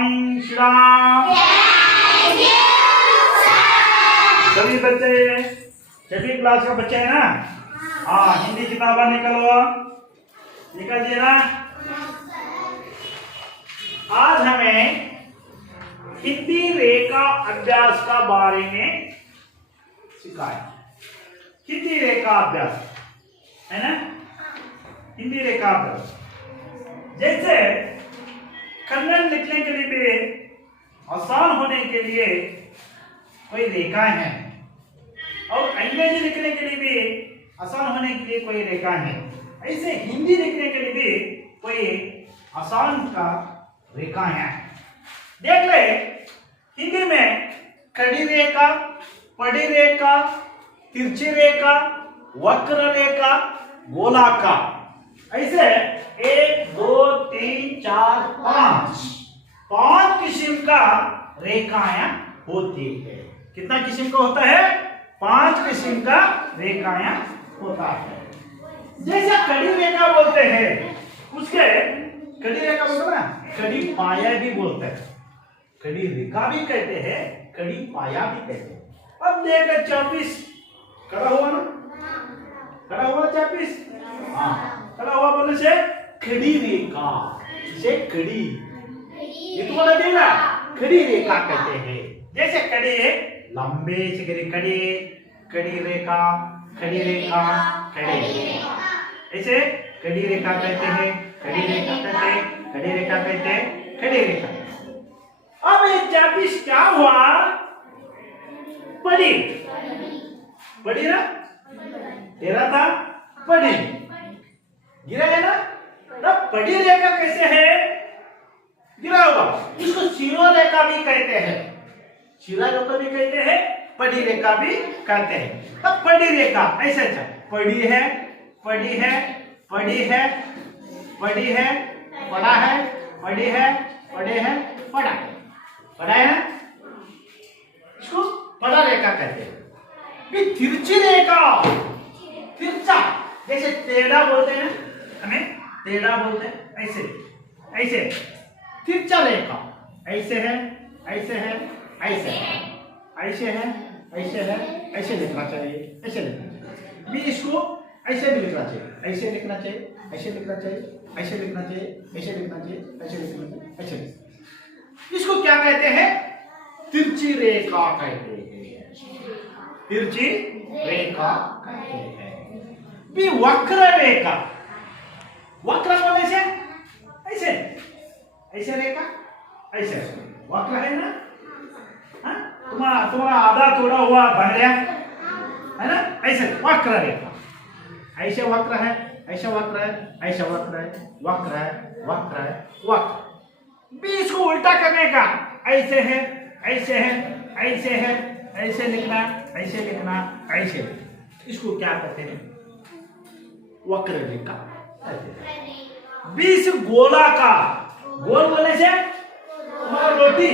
Morning Shri Ram. सभी बच्चे छठी class का बच्चे हैं ना? हाँ, हिंदी किताबा निकलो, निकलिए ना। आज हमें हिंदी रेखा अभ्यास का बारे में सिखाए। हिंदी रेखा अभ्यास है ना? हिंदी रेखा अभ्यास जैसे कन्नड़ लिखने के लिए भी आसान होने के लिए कोई रेखाएं हैं और अंग्रेजी लिखने के लिए भी आसान होने के लिए कोई रेखा है। ऐसे हिंदी लिखने के लिए भी कोई आसान का रेखा है। देख ले, हिंदी में कड़ी रेखा, पड़ी रेखा, तिरछी रेखा, वक्र रेखा, गोलाकार, ऐसे 1 2 3 4 5 किस्म का रेखाएं होती है। कितना किस्म का होता है? 5 किस्म का रेखाएं होता है। जैसे कड़ी रेखा बोलते हैं, उसके कड़ी रेखा बोलते हैं ना, कड़ी पाया भी बोलते हैं, कड़ी रेखा भी कहते हैं, कड़ी पाया भी कहते हैं। अब देख 24 खड़ा हुआ ना, खड़ा हुआ 24, हाँ खड़ा हुआ बोलने से कड़ी रेखा, इसे कड़ी, ये तो बोला देगा कड़ी रेखा कहते हैं। जैसे कड़ी लंबे से कड़ी, कड़ी रेखा, कड़ी रेखा, कड़ी रेखा, ऐसे कड़ी रेखा कहते हैं, कड़ी रेखा कहते हैं, कड़ी रेखा कहते हैं, कड़ी रेखा। अब ये 24 क्या हुआ? पड़ी, पड़ी ना, तेरा था पड़ी, गिरा है ना। तब पड़ी रेखा कैसे है? गिरा हुआ, इसको शिरो रेखा भी कहते हैं, शिरा रेखा भी कहते हैं, पड़ी रेखा भी कहते हैं। तब पड़ी रेखा ऐसे अच्छा, पड़ी है, पड़ी है, पड़ी है, पड़ी है, पड़ा है, पड़ी है, पड़े है, पड़ा, पड़ा है ना, इसको पड़ा रेखा कहते हैं। फिर तिरछी रेखा, तिरछा, जैसे टेढ़ा बोलते हैं, हमें टेढ़ा बोलते हैं, ऐसे ऐसे तिरछा रेखा, ऐसे है, ऐसे है, ऐसे है, ऐसे है, ऐसे है, ऐसे लिखना चाहिए, ऐसे लिखना चाहिए। भी इसको ऐसे भी लिखना चाहिए, ऐसे लिखना चाहिए, ऐसे लिखना चाहिए, ऐसे लिखना चाहिए, ऐसे लिखना चाहिए, ऐसे लिखना चाहिए, ऐसे लिखना। इसको क्या कहते हैं? तिरछी रेखा कहते हैं, तिरछी रेखा कहते हैं। भी वक्र रेखा, वक्र बोलने से ऐसे, ऐसे रेखा, ऐसे वक्र है ना, तुम्हारा आधा तोड़ा हुआ बन गया है ना, ऐसे वक्र रेखा, ऐसे वक्र है, ऐसे वक्र है, ऐसे वक्र है, वक्र है, वक्र है, वक्र। बीच को उल्टा करने का, ऐसे है, ऐसे है, ऐसे है, ऐसे लिखना, ऐसे लिखना, ऐसे, इसको क्या कहते हैं? वक्र रेखा कहते हैं। बीच गोला का, गोल बोलने से तुम्हारा रोटी,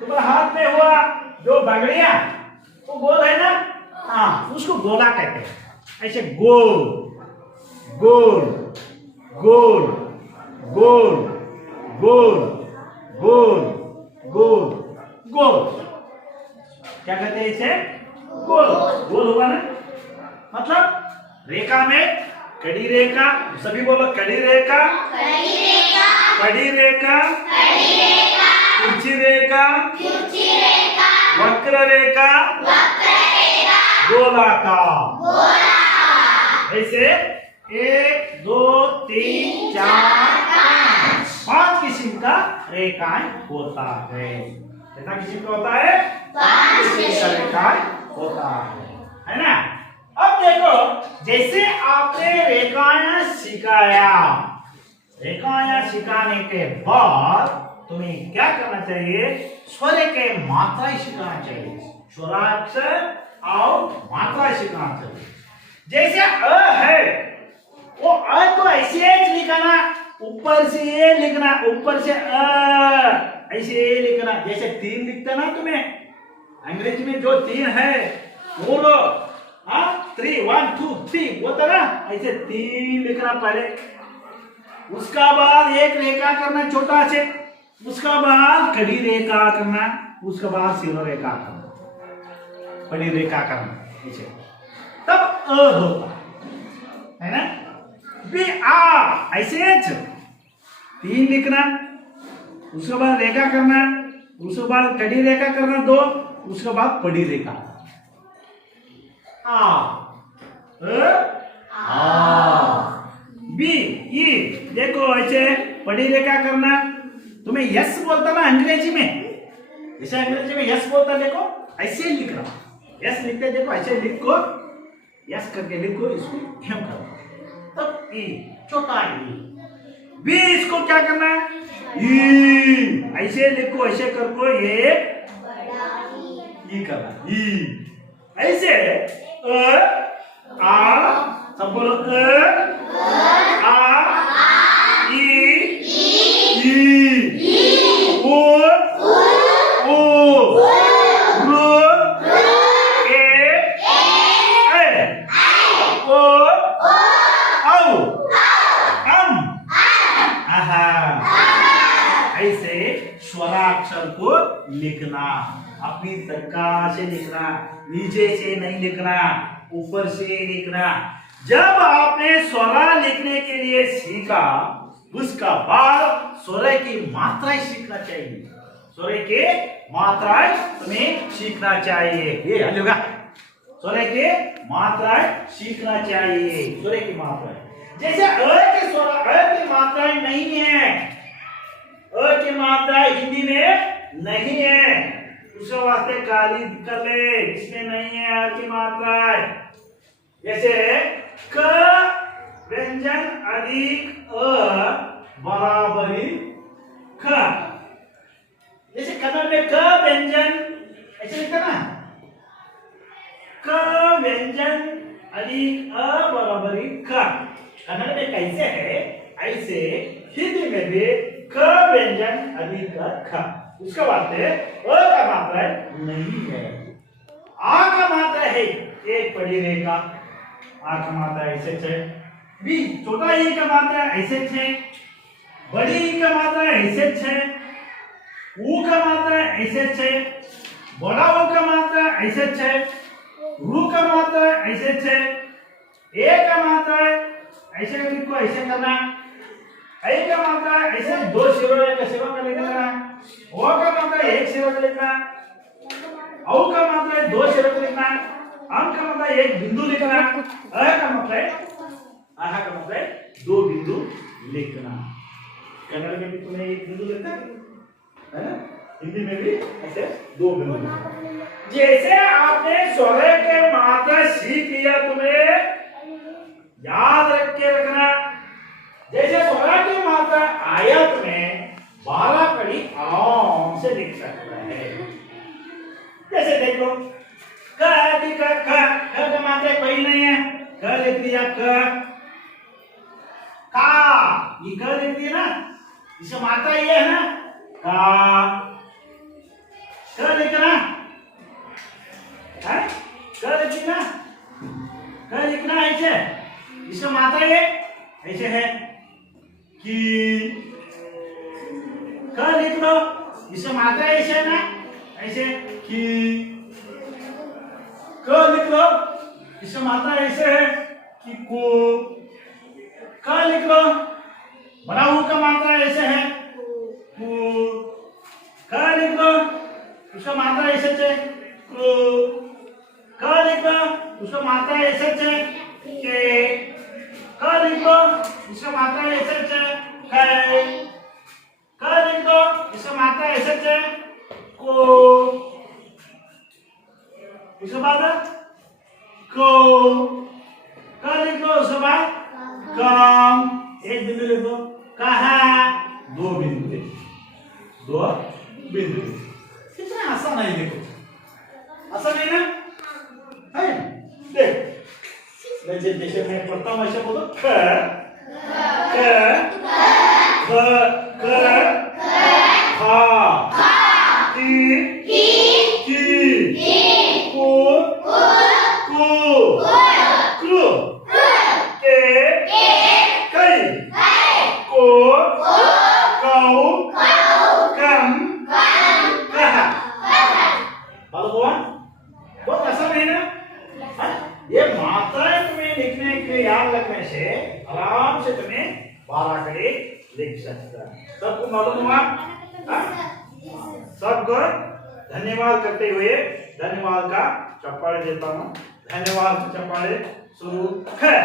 तुम्हारे हाथ में हुआ जो बगड़िया, वो गोल है ना, हाँ उसको गोला कहते हैं। ऐसे गोल, गोल, गोल, गोल, गोल, गोल, गोल, गोल, क्या कहते हैं इसे? गोल, गोल हुआ ना। मतलब रेखा में कड़ी रेखा, सभी बोलो कड़ी रेखा, कड़ी रेखा, तिरछी रेखा, वक्र रेखा, गोलाकार, ऐसे 1 2 3 4 5 किस्म का रेखाएं होता है। कितना किस्म का होता है? 5 किस्म का रेखाएं होता है ना। अब देखो, जैसे आपने रेखाएं सिखाया, रेखाएं सिखाने के बाद तुम्हें क्या करना चाहिए? स्वर के मात्राएं सिखाना चाहिए, स्वराक्षर और मात्राएं सिखाना चाहिए। जैसे अ है, वो अ तो ऐसे लिखना, ऊपर से ये लिखना, ऊपर से अ, ऐसे लिखना। जैसे 3 लिखते ना तुम्हें अंग्रेजी में जो 3 है वो लो, 3 1 2 3 होता ना, ऐसे 3 लिखना पहले। उसका बाद एक रेखा करना छोटा से, उसका बाद कड़ी रेखा करना, उसके बाद सीधा रेखा करना, बड़ी रेखा करना नीचे, तब अ होता है ना। बी आ ऐसे तीन लिखना, उसके बाद रेखा करना, उसके बाद कड़ी रेखा करना दो, उसके बाद बड़ी रेखा। आ बी ई देखो ऐसे बड़ी रेखा करना। तुम्हें यस बोलता ना अंग्रेजी में, जैसे अंग्रेजी में यस बोलता देखो ऐसे लिख रहा, यस लिखते देखो ऐसे लिखो, यस करके लिखो, इसको एम करो, तब ई छोटा ई। बी इसको क्या करना है, ई ऐसे लिखो, ऐसे करको, ये ई करना, ई ऐसे आ सब बोलो आ ई ओ रो ए ओ औ अम आहा। ऐसे स्वराक्षर को लिखना, अपनी तरीका से लिखना, नीचे से नहीं लिखना, ऊपर से लिखना। जब आपने स्वरा लिखने के लिए सीखा, उसका बाद स्वर की मात्राएं सीखना चाहिए, स्वर के मात्राएं तुम्हें सीखना चाहिए। ये हल्लूगा स्वर के मात्राएं सीखना चाहिए, स्वर की मात्राएं। जैसे अ के स्वर, अ की मात्राएं नहीं है, अ की मात्राएं हिंदी में नहीं है, उसके वास्ते काली कर ले, इसमें नहीं है अ की मात्राएं। जैसे क व्यंजन अधिक अ बराबरी ख, जैसे कन्नड़ में क व्यंजन ऐसे लिखता ना, क व्यंजन अधिक अ बराबरी ख, कन्नड़ में कैसे है ऐसे हिंदी में भी क व्यंजन अधिक ख, उसका वास्ते अ का मात्रा नहीं है, आ का मात्रा है, एक बड़ी रेखा, आ का मात्रा ऐसे है, बी छोटा ई का मात्रा ऐसे है, बड़ी ई का मात्रा ऐसे है, ऊ का मात्रा ऐसे है, बड़ा ऊ का मात्रा ऐसे है, रू का मात्रा ऐसे है, ए का मात्रा ऐसे लिखो, ऐसे करना, ऐ का मात्रा ऐसे दो सिरों का सिरों का लिखना, ओ का मात्रा एक सिरों का लिखना, औ का मात्रा दो सिरों का लिखना, अम का मतलब एक बिंदु लिखना, अ का मतलब आहा का मतलब दो बिंदु लिखना। कन्नड़ में भी तुम्हें एक बिंदु लिखना है ना, हिंदी में भी ऐसे दो बिंदु। जैसे आपने स्वर के मात्रा सीख लिया, तुम्हें याद रख के रखना। जैसे स्वर की मात्रा आयत में 12 कड़ी आराम से लिख सकता है। जैसे देखो क अधिक ख, ख का मात्रा कोई नहीं है, क लिख दिया क, का ये क लिख दिया ना, इसका मात्रा ये है ना का, क लिखना है, क लिखना, क लिखना ऐसे, इसका मात्रा ये ऐसे है कि, क लिख दो, इसका मात्रा ऐसे है ना, ऐसे कि, क लिख लो, इसका मात्रा ऐसे है कि को, क लिख लो, बड़ा ऊ का मात्रा ऐसे है को, क लिख लो, उसका मात्रा ऐसे है को, क लिख लो, उसका मात्रा ऐसे है के, क लिख लो, इसका मात्रा ऐसे है कै, क लिख लो, इसका मात्रा ऐसे है को, उसके बाद को, क लिख दो, उसके बाद काम, एक बिंदु लिख दो, कहा दो बिंदु, दो बिंदु। कितना आसान है, देखो आसान है ना, है देख, जैसे जैसे मैं पढ़ता हूँ ऐसे बोलो ख ख ख ख खा नहीं ना? हाँ? ये मात्राएं तुम्हें लिखने के याद रखने से आराम से तुम्हें 12 कड़ी लिख सकता है। सबको मालूम हुआ? हाँ? सबको धन्यवाद करते हुए धन्यवाद का चप्पाड़े देता हूँ। धन्यवाद चप्पाड़े शुरू है।